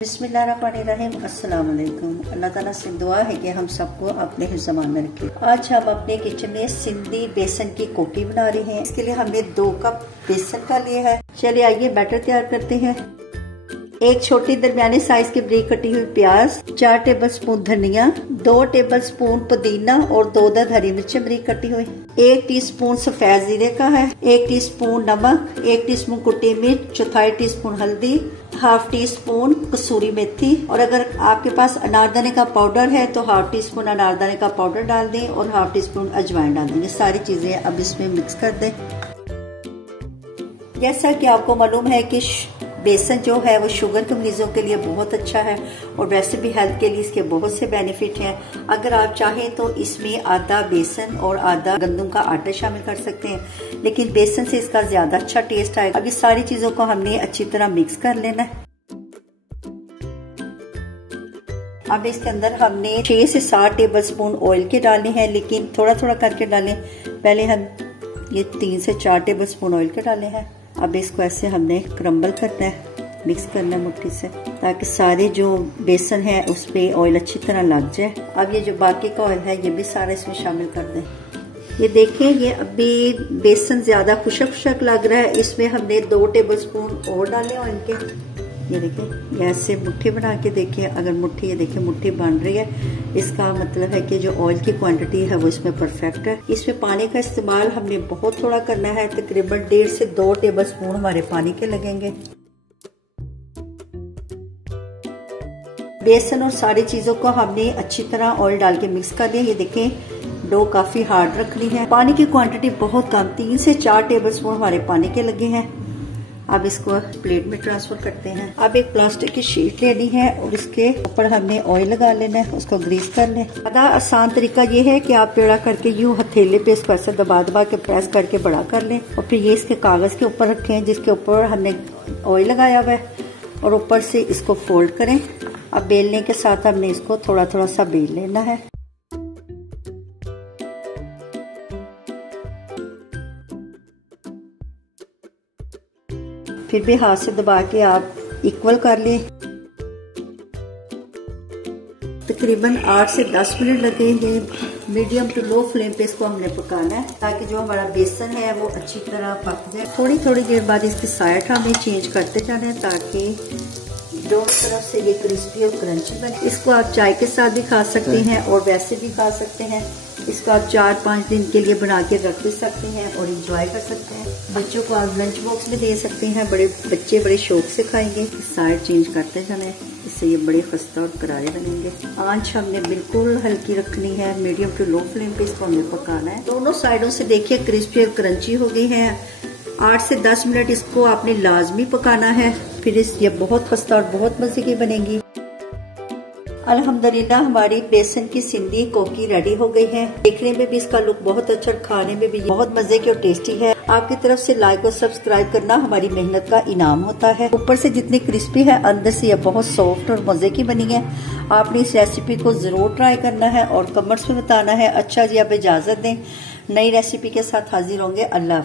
बिस्मिल्लाहिर्रहमानिर्रहीम। अस्सलाम वालेकुम। अल्लाह ताला से दुआ है कि हम सबको अपने हिफ्ज़-ए-मान में रखे। आज हम अपने किचन में सिंधी बेसन की कोकी बना रहे हैं। इसके लिए हमने 2 कप बेसन का लिया है। चलिए आइए बैटर तैयार करते हैं। 1 छोटी दरमियानी साइज की बारीक कटी हुई प्याज, 4 टेबलस्पून धनिया, 2 टेबलस्पून पुदीना और 2 दर हरी मिर्चें बारीक कटी हुई, 1 टीस्पून सफेद जीरे का है, 1 टीस्पून नमक, 1 टीस्पून कुटी मिर्च, चौथाई टीस्पून हल्दी, हाफ टी स्पून कसूरी मेथी। और अगर आपके पास अनारदाने का पाउडर है तो हाफ टी स्पून अनारदाने का पाउडर डाल दें और हाफ टी स्पून अजवाइन डाल दें। ये सारी चीजें अब इसमें मिक्स कर दें। जैसा कि आपको मालूम है कि बेसन जो है वो शुगर के मरीजों के लिए बहुत अच्छा है और वैसे भी हेल्थ के लिए इसके बहुत से बेनिफिट हैं। अगर आप चाहें तो इसमें आधा बेसन और आधा गंदम का आटा शामिल कर सकते हैं, लेकिन बेसन से इसका ज्यादा अच्छा टेस्ट आएगा। अब इस सारी चीजों को हमने अच्छी तरह मिक्स कर लेना है। अब इसके अंदर हमने 6 से 7 टेबलस्पून ऑयल के डालने हैं, लेकिन थोड़ा थोड़ा करके डालें। पहले हम ये 3 से 4 टेबलस्पून ऑयल के डाले हैं। अब इसको ऐसे हमने क्रम्बल करना है, मिक्स करना है मुट्ठी से, ताकि सारे जो बेसन है उस पे ऑयल अच्छी तरह लग जाए। अब ये जो बाकी का ऑयल है ये भी सारा इसमें शामिल कर दें। ये देखें, ये अभी बेसन ज्यादा खुशक खुशक लग रहा है। इसमें हमने 2 टेबलस्पून और डाले ऑयल के। ये देखें, ऐसे मुट्ठी बना के देखें। अगर मुट्ठी, ये देखें मुट्ठी बन रही है, इसका मतलब है कि जो ऑयल की क्वांटिटी है वो इसमें परफेक्ट है। इसमें पानी का इस्तेमाल हमने बहुत थोड़ा करना है, तकरीबन 1.5 से 2 टेबलस्पून हमारे पानी के लगेंगे। बेसन और सारी चीजों को हमने अच्छी तरह ऑयल डाल के मिक्स कर लिया। ये देखें, डो काफी हार्ड रखनी है। पानी की क्वांटिटी बहुत कम, 3 से 4 टेबलस्पून हमारे पानी के लगे हैं। अब इसको प्लेट में ट्रांसफर करते हैं। अब एक प्लास्टिक की शीट लेनी है और इसके ऊपर हमने ऑयल लगा लेना है, उसको ग्रीस कर लें। ज़्यादा आसान तरीका ये है कि आप पेड़ा करके यूं हथेले पे इसको ऐसे दबा दबा के प्रेस करके बड़ा कर लें और फिर ये इसके कागज के ऊपर रखें जिसके ऊपर हमने ऑयल लगाया हुआ है, और ऊपर से इसको फोल्ड करें। अब बेलने के साथ हमने इसको थोड़ा थोड़ा सा बेल लेना है। फिर भी हाथ से दबा के आप इक्वल कर लें। तकरीबन 8 से 10 मिनट लगेंगे। मीडियम टू लो फ्लेम पे इसको हमने पकाना है, ताकि जो हमारा बेसन है वो अच्छी तरह पक जाए। थोड़ी थोड़ी देर बाद इसकी साइड हमें चेंज करते जाना है, ताकि दोनों तरफ से ये क्रिस्पी और क्रंची बने। इसको आप चाय के साथ भी खा सकते हैं और वैसे भी खा सकते हैं। इसको आप 4-5 दिन के लिए बना के रख भी सकते हैं और इंजॉय कर सकते हैं। बच्चों को आप लंच बॉक्स में दे सकते हैं, बड़े बच्चे बड़े शौक से खाएंगे। साइड चेंज करते जाना है, इससे ये बड़े खस्ता और करारे बनेंगे। आंच हमने बिल्कुल हल्की रखनी है, मीडियम टू लो फ्लेम पे इसको हमें पकाना है। दोनों साइडों से देखिए क्रिस्पी और क्रंची हो गई है। 8 से 10 मिनट इसको आपने लाजमी पकाना है, फिर ये बहुत खस्ता और बहुत मजे की बनेगी। अल्हम्दुलिल्लाह हमारी बेसन की सिंधी कोकी रेडी हो गई है। देखने में भी इसका लुक बहुत अच्छा, खाने में भी बहुत मजे की और टेस्टी है। आपकी तरफ से लाइक और सब्सक्राइब करना हमारी मेहनत का इनाम होता है। ऊपर से जितनी क्रिस्पी है, अंदर से यह बहुत सॉफ्ट और मजे की बनी है। आपने इस रेसिपी को जरूर ट्राई करना है और कमेंट्स में बताना है। अच्छा जी, आप इजाजत दें, नई रेसिपी के साथ हाजिर होंगे। अल्लाह।